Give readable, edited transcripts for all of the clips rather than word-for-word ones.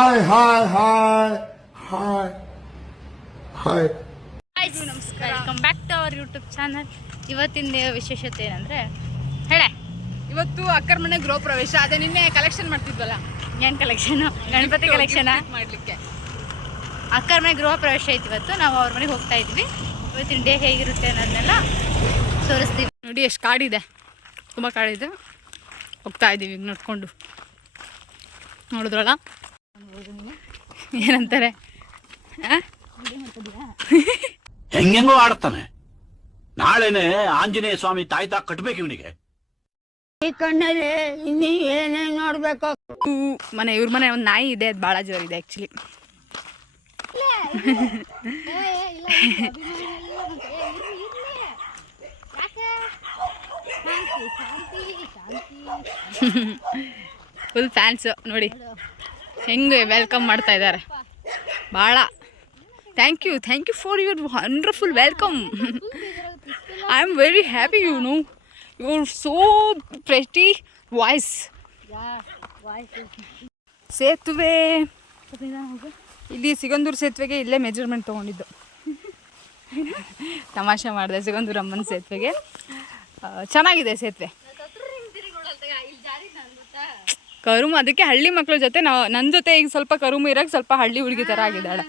ನಮಸ್ಕಾರ, welcome back to our YouTube channel. ಇವತ್ತಿನ ವಿಶೇಷತೆ ಏನಂದ್ರೆ ಹೇಳ, ಇವತ್ತು ಅಕ್ಕರ ಮನೆ ಗೃಹ ಪ್ರವೇಶ. ಅದೇ ನಿನ್ನೆ ಕಲೆಕ್ಷನ್ ಮಾಡ್ತಿದ್ವಲ್ಲ, ಏನ್ ಕಲೆಕ್ಷನ್? ಗಣಪತಿ ಕಲೆಕ್ಷನ್ ಮಾಡ್ಲಿಕ್ಕೆ ಅಕ್ಕರ ಮನೆ ಗೃಹ ಪ್ರವೇಶ ಐತಿ. ಇವತ್ತು ನಾವು ಅವ್ರ ಮನೆಗೆ ಹೋಗ್ತಾ ಇದ್ವಿ. ಇವತ್ತಿನ ಡೇ ಹೇಗಿರುತ್ತೆ ಅನ್ನೋದನ್ನೆಲ್ಲ ತೋರಿಸ್ತೀವಿ. ನೋಡಿ ಎಷ್ಟು ಕಾಡಿದೆ, ತುಂಬ ಕಾಡಿದೆ. ಹೋಗ್ತಾ ಇದ್ದೀವಿ ಈಗ ನೋಡ್ಕೊಂಡು. ನೋಡಿದ್ರಲ್ಲ ಏನಂತಾರೆ, ಹೆಂಗೆಂಗೋ ಆಡ್ತಾನೆ. ನಾಳೆನೆ ಆಂಜನೇಯ ಸ್ವಾಮಿ ತಾಯ್ತಾ ಕಟ್ಬೇಕು ಇವನಿಗೆ. ಈ ಕಣ್ಣಲ್ಲಿ ಇನ್ನೀ ಏನೇನು ನೋಡ್ಬೇಕು. ಮನೆ ಇವ್ರ ಮನೆ ಒಂದು ನಾಯಿ ಇದೆ, ಅದು ಭಾಳ ಜೋರಿದೆ ಆ್ಯಕ್ಚುಲಿ. ಫುಲ್ ಫ್ಯಾನ್ಸು ನೋಡಿ ಹೆಂಗೆ ವೆಲ್ಕಮ್ ಮಾಡ್ತಾ ಇದ್ದಾರೆ. ಭಾಳ thank you for your wonderful welcome. I am very happy. You are so pretty voice. ಸೇತುವೆ ಇಲ್ಲಿ ಸಿಗಂದೂರು ಸೇತುವೆಗೆ ಇಲ್ಲೇ ಮೆಜರ್ಮೆಂಟ್ ತೊಗೊಂಡಿದ್ದು. ತಮಾಷೆ ಮಾಡಿದೆ. ಸಿಗಂದೂರು ಅಮ್ಮನ ಸೇತುವೆಗೆ ಚೆನ್ನಾಗಿದೆ ಸೇತುವೆ. ಕರುಮು ಅದಕ್ಕೆ ಹಳ್ಳಿ ಮಕ್ಕಳ ಜೊತೆ ನನ್ನ ಜೊತೆ ಈಗ ಸ್ವಲ್ಪ ಕರುಮು ಇರೋಕ್ಕೆ ಸ್ವಲ್ಪ ಹಳ್ಳಿ ಹುಡುಗಿ ಥರ ಆಗಿದ್ದಾಳೆ.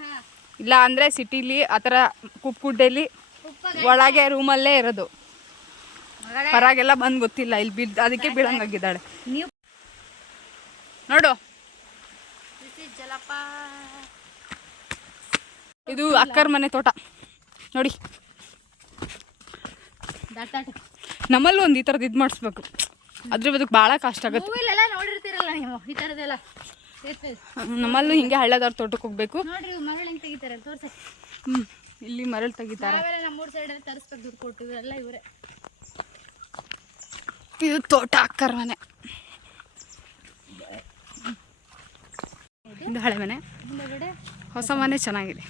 ಇಲ್ಲ ಅಂದರೆ ಸಿಟಿಲಿ ಆ ಥರ ಕುಪ್ಪುಗುಡ್ಡೆಯಲ್ಲಿ ಒಳಗೆ ರೂಮಲ್ಲೇ ಇರೋದು, ಹೊರಗೆಲ್ಲ ಬಂದು ಗೊತ್ತಿಲ್ಲ. ಇಲ್ಲಿ ಅದಕ್ಕೆ ಬೀಳಂಗಾಗಿದ್ದಾಳೆ. ನೋಡು, ಇದು ಅಕ್ಕರ ಮನೆ ತೋಟ ನೋಡಿ. ನಮ್ಮಲ್ಲೂ ಒಂದು ಈ ಥರದ್ದು ಇದು ಮಾಡಿಸ್ಬೇಕು. ಅದ್ರ ಬದುಕು ಭಾಳ ಕಷ್ಟ ಆಗುತ್ತೆ. ನೋಡಿರ್ತೀರಲ್ಲ ನೀವು ಈ ಥರದ್ದೆಲ್ಲ. ನಮ್ಮಲ್ಲೂ ಹಿಂಗೆ ಹಳ್ಳದವ್ರ ತೋಟಕ್ಕೆ ಹೋಗ್ಬೇಕು. ನೋಡ್ರಿ ಮರಳು ಹೆಂಗೆ ತೆಗಿತಾರೆ ತೋರ್ಸಿ. ಇಲ್ಲಿ ಮರಳು ತೆಗಿತಾರೆ. ನಮ್ಮೂರ ಸೈಡಲ್ಲಿ ತರಿಸ್ಬೇಕು, ದುಡ್ಡು ಕೊಟ್ಟು ಇವರೆಲ್ಲ ಇವರೇ. ಇದು ತೋಟ ಅಕ್ಕರ ಮನೆ. ಇದು ಹಳೆ ಮನೆ. ಹೊಸ ಮನೆ ಚೆನ್ನಾಗಿದೆ.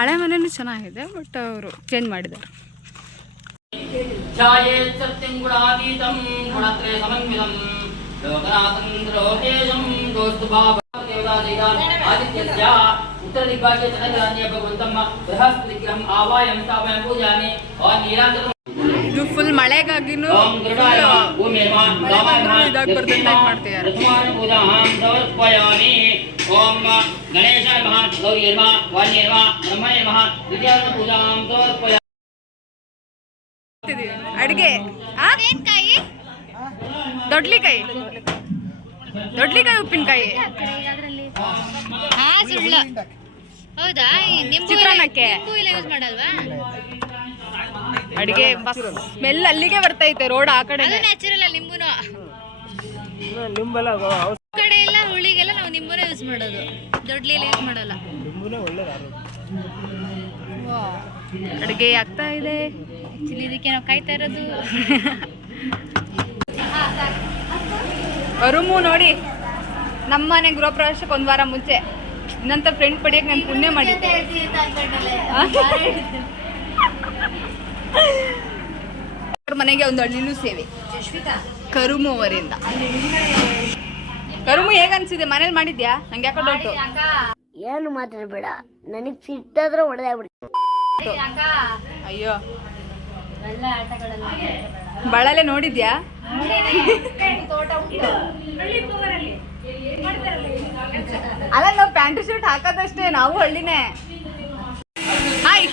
ಹಳೆ ಮನೆಯೂ ಚೆನ್ನಾಗಿದೆ, ಬಟ್ ಅವರು ಚೇಂಜ್ ಮಾಡಿದ್ದಾರೆ. ಸತ್ಯಂ ಗುಣಾತೀತಂ ಗುಣತ್ರಯ ಸಮನ್ವಿತಂ ಲೋಕನಾಥಂ ಲೋಕೇಶಂ ದೋಸ್ತು ಬಾಬ ದೇವತಾದಿಗಾಂ ಆದಿತ್ಯಸ್ಯ ಉತ್ತರ ದಿಗ್ಭಾಗ್ಯ ಚಂದ್ರಾನ್ಯ ಭಗವಂತಮ್ಮ ಬೃಹಸ್ಪತಿ ಗ್ರಹಂ ಆವಾಯಂ ಸ್ಥಾಪಯಂ ಪೂಜಾಮಿ ಓಂ ನೀರಾಂತರ. ಇದು ಫುಲ್ ಮಳೆಗಾಗಿನೂ ಇದಾಗಿ ಬರ್ದಂಗೆ ಮಾಡ್ತಿದ್ದಾರೆ. ಓಂ ಗಣೇಶಾಯ ನಮಃ, ಗೌರಿಯೇ ನಮಃ, ವಾಣ್ಯೇ ನಮಃ, ಬ್ರಹ್ಮಣೇ ನಮಃ, ವಿದ್ಯಾರಣ ಪೂಜಾಂ ಸಮರ್ಪಯಾಮಿ. ಅಡುಗೆ ದೊಡ್ಲಿಕಾಯಿ ಉಪ್ಪಿನಕಾಯಿ. ಸುಳ್ಳು ಹೌದಾ? ಚಿತ್ರಾನ್ನಕ್ಕೆ ಯೂಸ್ ಮಾಡಲ್ವಾ? ಅಡುಗೆ ಸ್ಮೆಲ್ ಅಲ್ಲಿಗೆ ಬರ್ತೈತೆ. ರೋಡ್ ಆ ಕಡೆ ನ್ಯಾಚುರಲ್ ನಿಂಬುನು ಕಡೆ ಎಲ್ಲ ಹುಳಿಗೆಲ್ಲ ನಾವು ನಿಂಬುನ ಯೂಸ್ ಮಾಡೋದು, ದೊಡ್ಲಿಯಲ್ಲಿ ಯೂಸ್ ಮಾಡಲ್ಲ. ಅಡುಗೆ ಆಗ್ತಾ ಇದೆ. ಆಕ್ಚುಲಿ ಇದಕ್ಕೆ ನಾವು ಕಾಯ್ತಾ ಇರೋದು. ರೂಮು ನೋಡಿ, ನಮ್ಮ ಮನೆ ಗೃಹ ಪ್ರವೇಶಕ್ಕೆ ಒಂದು ವಾರ ಮುಂಚೆ ಇನ್ನಂತ ಫ್ರೆಂಡ್ ಪಡಿಯಕ್ಕೆ ನಾನು ಪುಣ್ಯ ಮಾಡಿದ್ದೆ. ಮನೆಗೆ ಒಂದು ಹಳ್ಳಿನೂ ಸೇವೆ ಕರುಮು ಅವರಿಂದ. ಕರುಮು ಹೇಗ ಅನ್ಸಿದೆ? ಮನೇಲಿ ಮಾಡಿದ್ಯಾ? ನಂಗೆ ಯಾಕೋ ಡೌಟು. ಏನು ಮಾತಾಡಬೇಡ, ನನಗೆ ಸಿಟ್ಟಾದ್ರೆ ಹೊಡೆದಾಗ್ಬಿಡ್ತು. ಅಯ್ಯೋ, ಬಳಲೆ ನೋಡಿದ್ಯಾ? ಅಲ್ಲ, ನಾವು ಪ್ಯಾಂಟ್ ಶರ್ಟ್ ಹಾಕೋದಷ್ಟೇ, ನಾವು ಹಳ್ಳಿನೇ. ಹಾಯ್.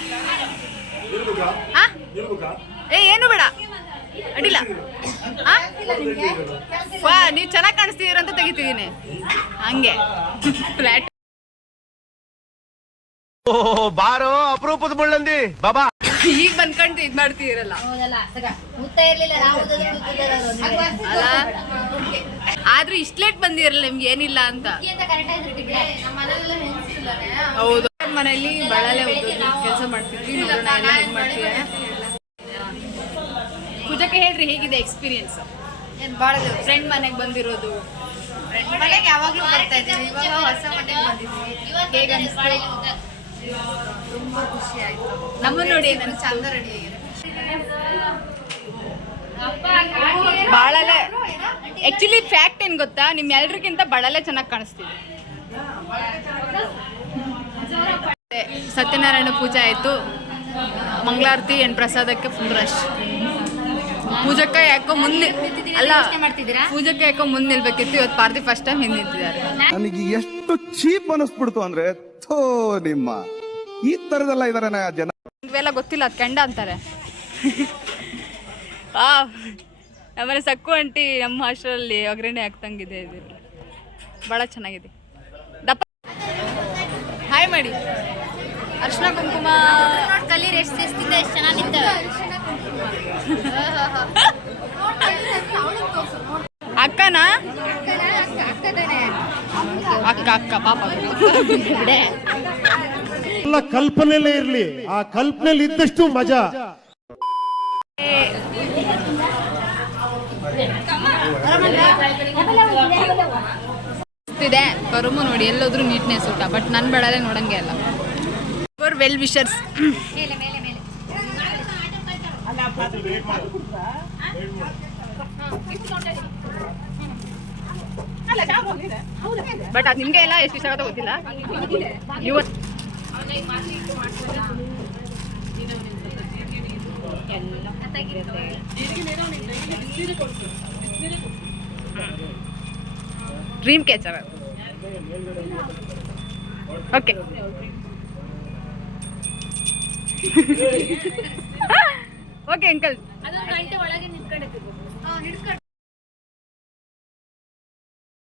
ಏನು ಬೇಡ, ಅಡ್ಡಿಲ್ಲ. ನೀವು ಚೆನ್ನಾಗಿ ಕಾಣಿಸ್ತಿದ್ದೀರಂತ ತೆಗಿತಿದ್ದೀನಿ ಹಂಗೆ. ಫ್ಲಾಟ್ ಬಾರೋ ಅಪರೂಪದ ಮುಳ್ಳಂದಿ ಬಾಬಾ. ಈಗ ಬಂದ್ಕೊಂಡು ಇದ್ ಮಾಡ್ತಿರಲ್ಲ. ಆದ್ರೂ ಇಷ್ಟ ಲೇಟ್ ಬಂದಿರಲ್ಲ ನಿಮ್ಗೆ ಏನಿಲ್ಲ ಅಂತ. ಹೌದು, ಮನೆಯಲ್ಲಿ ಬಳಲೆ ಕೆಲಸ ಮಾಡ್ತಿದ್ವಿ. ನೋಡೋಣ ಎಲ್ಲ ಹೇಗೆ ಮಾಡ್ತೀವಿ. ಪೂಜಕ್ಕೆ ಹೇಳ್ರಿ, ಹೇಗಿದೆ ಎಕ್ಸ್ಪೀರಿಯನ್ಸ್? ಭಾಳ ಫ್ರೆಂಡ್ ಮನೆಗೆ ಬಂದಿರೋದು. ಮನೆಗೆ ಯಾವಾಗಲೂ ಬರ್ತಾ ಇದ್ದೀವಿ, ಇವಾಗ ಹೊಸ ಮನೆಗೆ ಬಂದಿದ್ವಿ. ಹೇಗೆ ಅನಿಸ್ತು? ತುಂಬ ಖುಷಿ ಆಯ್ತು. ನಮ್ಮ ನೋಡಿ ನನ್ನ ಚಂದ ರೆಡಿ ಆಗಿದೆ. ಬಾಳಲೆ ಆಕ್ಚುಲಿ ಫ್ಯಾಕ್ಟ್ ಏನ್ ಗೊತ್ತಾ, ನಿಮ್ ಎಲ್ರಿಗಿಂತ ಬಳಲೆ ಚೆನ್ನಾಗಿ ಕಾಣಿಸ್ತೀವಿ. ಸತ್ಯನಾರಾಯಣ ಪೂಜೆ ಆಯಿತು. ಮಂಗಳಾರತಿ ಏನು ಪ್ರಸಾದಕ್ಕೆ ಫುಲ್ ರಶ್. ಪೂಜಕ್ಕೆ ಯಾಕೋ ಮುಂದೆ ಅಲ್ಲ, ಮಾಡ್ತಿದ್ದೀರಾ? ಪೂಜಕ್ಕೆ ಯಾಕೋ ಮುಂದೆ ನಿಲ್ಬೇಕಿತ್ತು. ಇವತ್ತು ಪಾರ್ಟಿ ಫಸ್ಟ್ ಟೈಮ್ ಹಿಂದೆ ನಿಂತಿದ್ದಾರೆ. ನನಗೆ ಎಷ್ಟು ಚೀಪ್ ಅನಿಸ್ಬಿಡ್ತು ಅಂದ್ರೆ, ಥೋ ನಿಮ್ಮ ಈ ತರದೆಲ್ಲ ಇದಾರೆ ಜನ. ಇವೆಲ್ಲ ಗೊತ್ತಿಲ್ಲ, ಅದು ಕೆಂಡ ಅಂತಾರೆ. ನಮ್ಮನೆ ಸಕ್ಕು ಅಂಟಿ ನಮ್ಮ ಹಾಸ್ಟೆಲಲ್ಲಿ ಒಗ್ಗರಣೆ ಹಾಕ್ತಂಗಿದೆ. ಇದು ಭಾಳ ಚೆನ್ನಾಗಿದೆ. ದಪ್ಪ ಹಾಯ್ ಮಾಡಿ. ಅರ್ಶಿನ ಕುಂಕುಮ ನೋಡಿ ಕಲೀರಿ, ಎಷ್ಟು ಶಿಸ್ತಿಂದ ಎಷ್ಟು ಚೆನ್ನಾಗಿ ನಿಂತವೆ. ಅಕ್ಕನಾ? ಅಕ್ಕ ಅಕ್ಕ ಪಾಪ ಬಿಡೆ. ಎಲ್ಲ ಕಲ್ಪನೆಯಲ್ಲೇ ಇರ್ಲಿ, ಆ ಕಲ್ಪನೆಯಲ್ಲಿ ಇದ್ದಷ್ಟು ಮಜಾ. ಇದೆ ಕರುಮು ನೋಡಿ, ಎಲ್ಲೋದ್ರೂ ನೀಟ್ನೆಸ್ ಊಟ. ಬಟ್ ನನ್ನ ಬೇಡಲೇ ನೋಡಂಗೆ ಅಲ್ಲ. For well wishers. ಮೇಲೆ ಮೇಲೆ ಮೇಲೆ ಬಟ್ ಅದು ನಿಮಗೆ ಎಲ್ಲ ಎಷ್ಟು ಇಷ್ಟ ಆಗುತ್ತೋ ಗೊತ್ತಿಲ್ಲ. ಇವತ್ತು dream catcher. Okay okay uncle. ಅದೊಂದು ಗಂಟೆ ಒಳಗೆ ನಿಂತ್ಕೊಂಡಿರ್ಬೇಕು.